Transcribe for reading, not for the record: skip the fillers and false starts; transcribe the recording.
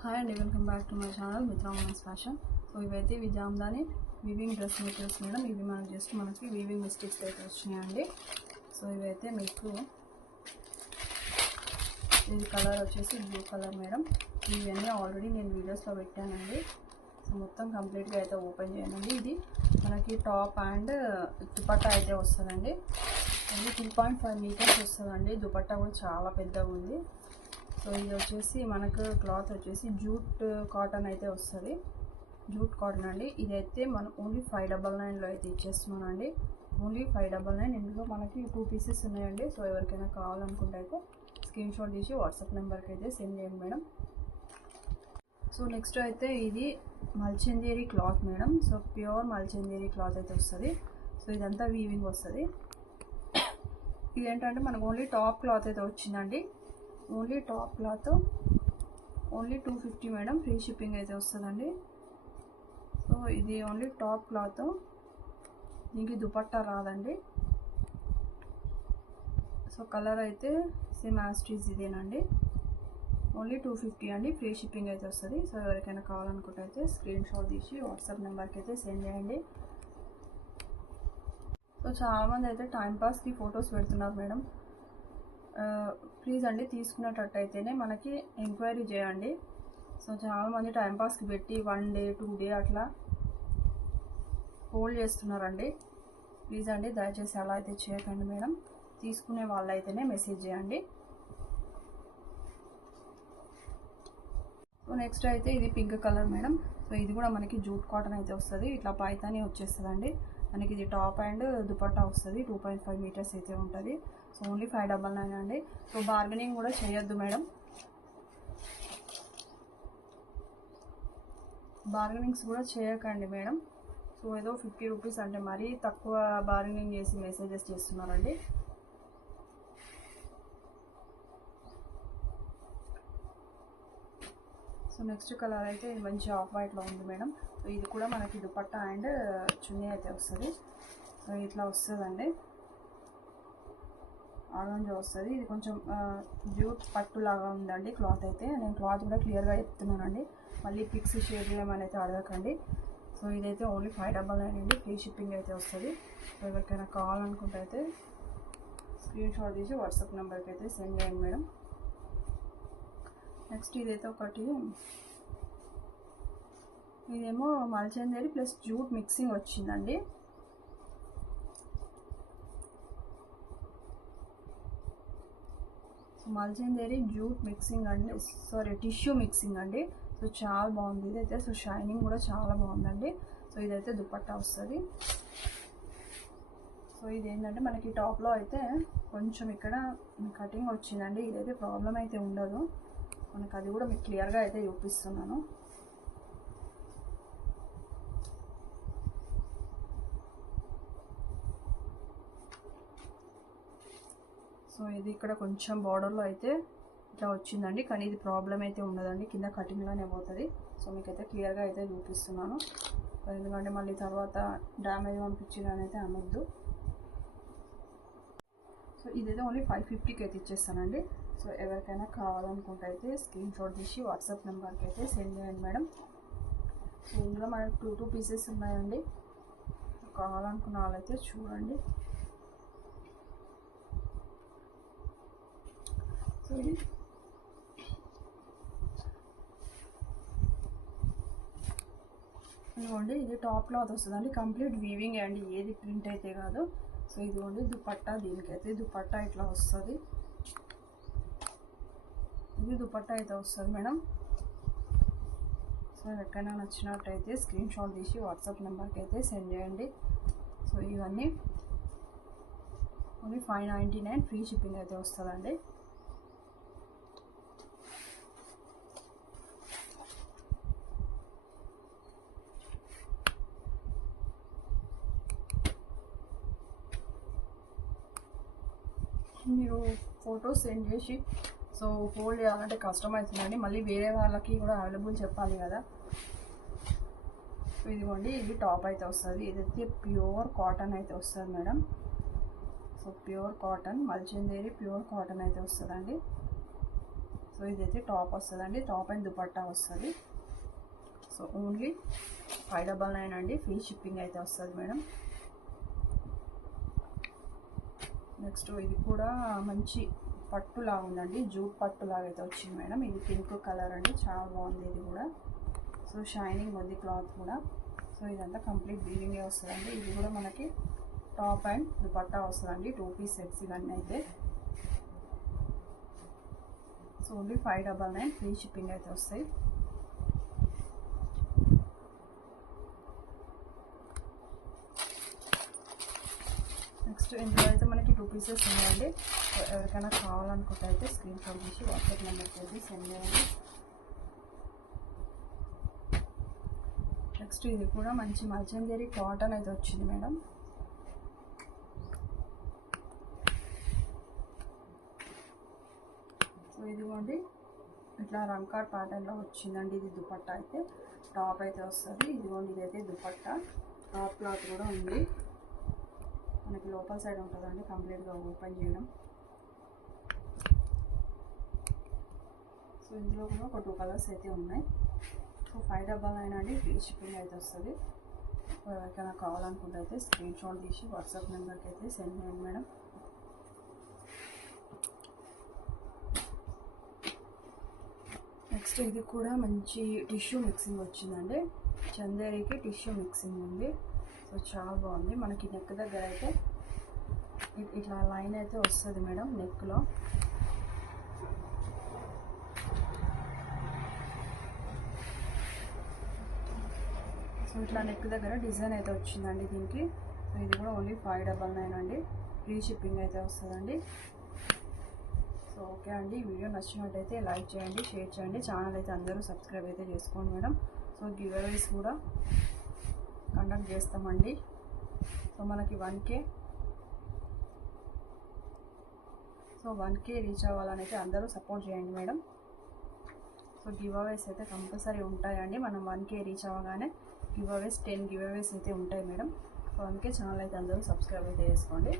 Hi అండి, welcome back to my channel Mitra women's fashion. So ఇవైతే ఇవి Jamdani weaving dress materials madam. ఇవి మనకి వీవింగ్ మిస్టేక్స్ అయితే వచ్చినాయండి. సో ఇవైతే మీకు ఇది కలర్ వచ్చేసి బ్లూ కలర్ మేడం. ఇవన్నీ ఆల్రెడీ నేను వీడియోస్లో పెట్టానండి. సో మొత్తం కంప్లీట్గా అయితే ఓపెన్ చేయాలండి. ఇది మనకి టాప్ అండ్ దుపట్టా అయితే వస్తుందండి. ఇది 2.5 మీటర్స్ వస్తుందండి. దుపట్టా కూడా చాలా పెద్దగా ఉంది. సో ఇది వచ్చేసి మనకు క్లాత్ వచ్చేసి జూట్ కాటన్ అయితే వస్తుంది. జూట్ కాటన్ అండి. ఇదైతే మనం ఓన్లీ 599లో అయితే ఇచ్చేస్తున్నానండి. ఓన్లీ 599. ఇందులో మనకి 2 పీసెస్ ఉన్నాయండి. సో ఎవరికైనా కావాలనుకుంటే అయితే స్క్రీన్ షాట్ తీసి వాట్సాప్ నెంబర్కి అయితే సెండ్ చేయండి మేడం. సో నెక్స్ట్ అయితే ఇది Malchanderi cloth madam. So pure Malchanderi cloth అయితే వస్తుంది. సో ఇదంతా వీవింగ్ వస్తుంది. ఇదేంటంటే మనకు ఓన్లీ టాప్ క్లాత్ అయితే వచ్చిందండి. Only top cloth only 250 madam. Free shipping అయితే వస్తుందండి. సో ఇది ఓన్లీ టాప్ క్లాత్. దీనికి దుపట్టా రాదండి. సో కలర్ అయితే సేమ్ యాస్టీజ్ ఇదేనండి. ఓన్లీ 250 అండి. ఫ్రీ షిప్పింగ్ అయితే వస్తుంది. సో ఎవరికైనా కావాలనుకుంటే అయితే స్క్రీన్ షాట్ తీసి వాట్సాప్ నెంబర్కి అయితే సెండ్ చేయండి. సో చాలామంది అయితే టైంపాస్కి ఫొటోస్ పెడుతున్నారు మేడం. ప్లీజ్ అండి, తీసుకునేటట్టయితేనే మనకి ఎంక్వైరీ చేయండి. సో చాలామంది టైంపాస్కి పెట్టి 1 డే 2 డే అట్లా హోల్డ్ చేస్తున్నారండి. ప్లీజ్ అండి, దయచేసి అలా అయితే చేయకండి మేడం. తీసుకునే వాళ్ళైతేనే మెసేజ్ చేయండి. సో నెక్స్ట్ అయితే ఇది పింక్ కలర్ మేడం. సో ఇది కూడా మనకి జూట్ కాటన్ అయితే వస్తుంది. ఇట్లా పైతాని వచ్చేస్తుందండి. మనకి ఇది టాప్ అండ్ దుపట్టా వస్తుంది. 2.5 మీటర్స్ అయితే ఉంటుంది. సో ఓన్లీ 599 అండి. సో బార్గెనింగ్ కూడా చేయొద్దు మేడం. బార్గెనింగ్స్ కూడా చేయకండి మేడం. సో ఏదో 50 రూపీస్ అంటే మరీ తక్కువ బార్గెనింగ్ చేసి మెసేజెస్ చేస్తున్నారండి. సో నెక్స్ట్ కలర్ అయితే ఇది మంచి ఆఫ్ వైట్లో ఉంది మేడం. సో ఇది కూడా మనకి దుపట్టా అండ్ చున్నీ అయితే వస్తుంది. సో ఇట్లా వస్తుందండి. ఆరెంజ్ వస్తుంది. ఇది కొంచెం జూట్ పట్టు లాగా ఉందండి క్లాత్ అయితే. నేను క్లాత్ కూడా క్లియర్గా చెప్తున్నానండి. మళ్ళీ పిక్స్ షేర్ చేయమని అయితే అడగకండి. సో ఇదైతే ఓన్లీ 599 అండి. ఫ్రీ షిప్పింగ్ అయితే వస్తుంది. సో ఎవరికైనా కావాలనుకుంటే అయితే స్క్రీన్ షాట్ తీసి వాట్సాప్ నెంబర్కి అయితే సెండ్ చేయండి మేడం. నెక్స్ట్ ఇదైతే ఒకటి, ఇదేమో మల్చందేరి ప్లస్ జూట్ మిక్సింగ్ వచ్చిందండి. మల్చందేరి జూట్ మిక్సింగ్ అండి, సారీ టిష్యూ మిక్సింగ్ అండి. సో చాలా బాగుంది ఇదైతే. సో షైనింగ్ కూడా చాలా బాగుందండి. సో ఇదైతే దుపట్టా వస్తుంది. సో ఇదేంటంటే మనకి టాప్లో అయితే కొంచెం ఇక్కడ కటింగ్ వచ్చిందండి. ఇదైతే ప్రాబ్లం అయితే ఉండదు మనకు. అది కూడా మీకు క్లియర్గా అయితే చూపిస్తున్నాను. సో ఇది ఇక్కడ కొంచెం బార్డర్లో అయితే ఇట్లా వచ్చిందండి. కానీ ఇది ప్రాబ్లం అయితే ఉండదండి. కింద కటింగ్లోనే పోతుంది. సో మీకైతే క్లియర్గా అయితే చూపిస్తున్నాను. ఎందుకంటే మళ్ళీ తర్వాత డ్యామేజ్ పంపించిందని అయితే అనొద్దు. సో ఇదైతే ఓన్లీ 550కి అయితే ఇచ్చేస్తానండి. సో ఎవరికైనా కావాలనుకుంటే అయితే స్క్రీన్ షాట్ తీసి వాట్సాప్ నెంబర్కి అయితే సెండ్ చేయండి మేడం. సో ఇందులో మనకు 2 పీసెస్ ఉన్నాయండి. కావాలనుకున్న వాళ్ళైతే చూడండి. సో ఇది ఇదిగోండి, ఇది టాప్ క్లాత్ వస్తుందండి. కంప్లీట్ వీవింగ్ అండి, ఏది ప్రింట్ అయితే కాదు. సో ఇదిగోండి దుపట్టా. దీనికైతే దుపట్టా ఇట్లా వస్తుంది. ఇది దుపట్టా అయితే వస్తుంది మేడం. సో ఎక్కడైనా నచ్చినట్టయితే స్క్రీన్ షాట్ తీసి వాట్సాప్ నెంబర్కి అయితే సెండ్ చేయండి. సో ఇవన్నీ ఓన్లీ 599 ఫ్రీ షిప్పింగ్ అయితే వస్తుందండి. మీరు ఫొటోస్ సెండ్ చేసి సో హోల్డ్ చేయాలంటే కష్టం అవుతుందండి. మళ్ళీ వేరే వాళ్ళకి కూడా అవైలబుల్ చెప్పాలి కదా. సో ఇదిగోండి, ఇది టాప్ అయితే వస్తుంది. ఇదైతే ప్యూర్ కాటన్ అయితే వస్తుంది madam. So pure cotton, Malchanderi pure cotton అయితే వస్తుందండి. సో ఇదైతే టాప్ వస్తుందండి, టాప్ అండ్ దుపట్టా వస్తుంది. సో ఓన్లీ 599 అండి, ఫ్రీ షిప్పింగ్ అయితే వస్తుంది మేడం. నెక్స్ట్ ఇది కూడా మంచి పట్టులా ఉందండి, జూట్ పట్టులాగా అయితే వచ్చింది మేడం. ఇది పింక్ కలర్ అండి, చాలా బాగుంది ఇది కూడా. సో షైనింగ్ ఉంది క్లాత్ కూడా. సో ఇదంతా కంప్లీట్ వీవింగే వస్తుందండి. ఇది కూడా మనకి టాప్ అండ్ దుపట్టా వస్తుందండి, 2 పీస్ సెట్స్ ఇవన్నీ అయితే. సో ఓన్లీ 599, ఫ్రీ షిప్పింగ్ అయితే వస్తాయి. నెక్స్ట్ ఇందులో అయితే మనకి 2 పీసెస్ ఉన్నాయండి. సో ఎవరికైనా కావాలనుకుంటే అయితే స్క్రీన్ షాట్ తీసి వాట్సాప్ నెంబర్కి అయితే సెండ్ చేయండి. నెక్స్ట్ ఇది కూడా మంచి మల్చందేరి కాటన్ అయితే వచ్చింది మేడం. సో ఇదిగోండి ఇట్లా రంకార్ ప్యాటర్న్లో వచ్చిందండి. ఇది దుపట్టా అయితే, టాప్ అయితే వస్తుంది. ఇదిగోండి ఇదైతే దుపట్టా, టాప్ క్లాత్ కూడా ఉంది. మనకి లోపల సైడ్ ఉంటుందండి, కంప్లీట్గా ఓపెన్ చేయడం. సో ఇందులో కూడా ఒక 2 కలర్స్ అయితే ఉన్నాయి. సో 599 అండి, ఫ్రీ షిప్పింగ్ అయితే వస్తుంది. ఎవరికైనా కావాలనుకుంటే అయితే స్క్రీన్ షాట్ తీసి వాట్సాప్ నెంబర్కి అయితే సెండ్ చేయండి మేడం. నెక్స్ట్ ఇది కూడా మంచి టిష్యూ మిక్సింగ్ వచ్చిందండి, చందేరికి టిష్యూ మిక్సింగ్ ఉంది. సో చాలా బాగుంది. మనకి నెక్ దగ్గర అయితే ఇట్లా లైన్ అయితే వస్తుంది మేడం నెక్లో. సో ఇట్లా నెక్ దగ్గర డిజైన్ అయితే వచ్చిందండి దీనికి. సో ఇది కూడా ఓన్లీ 599 అండి, ఫ్రీ షిప్పింగ్ అయితే వస్తుందండి. సో ఓకే అండి, వీడియో నచ్చినట్టయితే లైక్ చేయండి, షేర్ చేయండి, ఛానల్ అయితే అందరూ సబ్స్క్రైబ్ అయితే చేసుకోండి మేడం. సో గివ్ అవేస్ కూడా కండక్ట్ చేస్తామండి. సో మనకి 1K రీచ్ అవ్వాలని అయితే అందరూ సపోర్ట్ చేయండి మేడం. సో గివ్ అవేస్ అయితే కంపల్సరీ ఉంటాయండి. మనం 1K రీచ్ అవ్వగానే గివ్ అవేస్ 10 గివ్ అవేస్ అయితే ఉంటాయి మేడం. సో అందుకే ఛానల్ అయితే అందరూ సబ్స్క్రైబ్ అయితే చేసుకోండి.